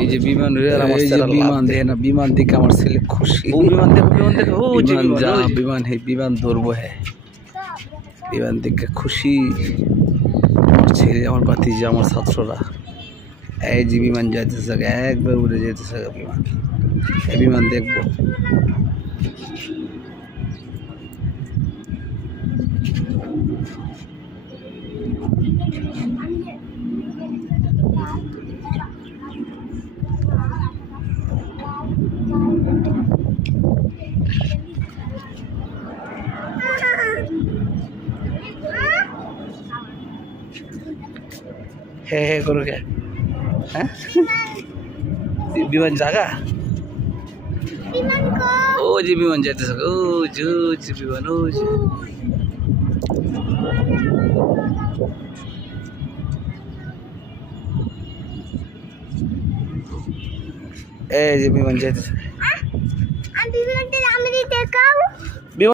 এই যে বিমান রে আর আমার ছেলে বিমান দেখে না, বিমান দেখে আমার ছেলে খুশি। ও বিমান দেখো, বিমান দেখো, ও যে বিমান, হে বিমান ধরবো, হ্যাঁ বিমান দেখে খুশি আমার ছেলে, আমার ভাতিজা, আমার ছাত্ররা। এই যে বিমান যাইতেছে, একবার উড়ে যেতেছে বিমান, এই বিমান দেখবো। হে হে করো কে? হ্যাঁ বিমান জাগা, ও যে বিমান যাইতেছে, ও যে বিমান, ও যে এই যে বিমান যাইতেছে।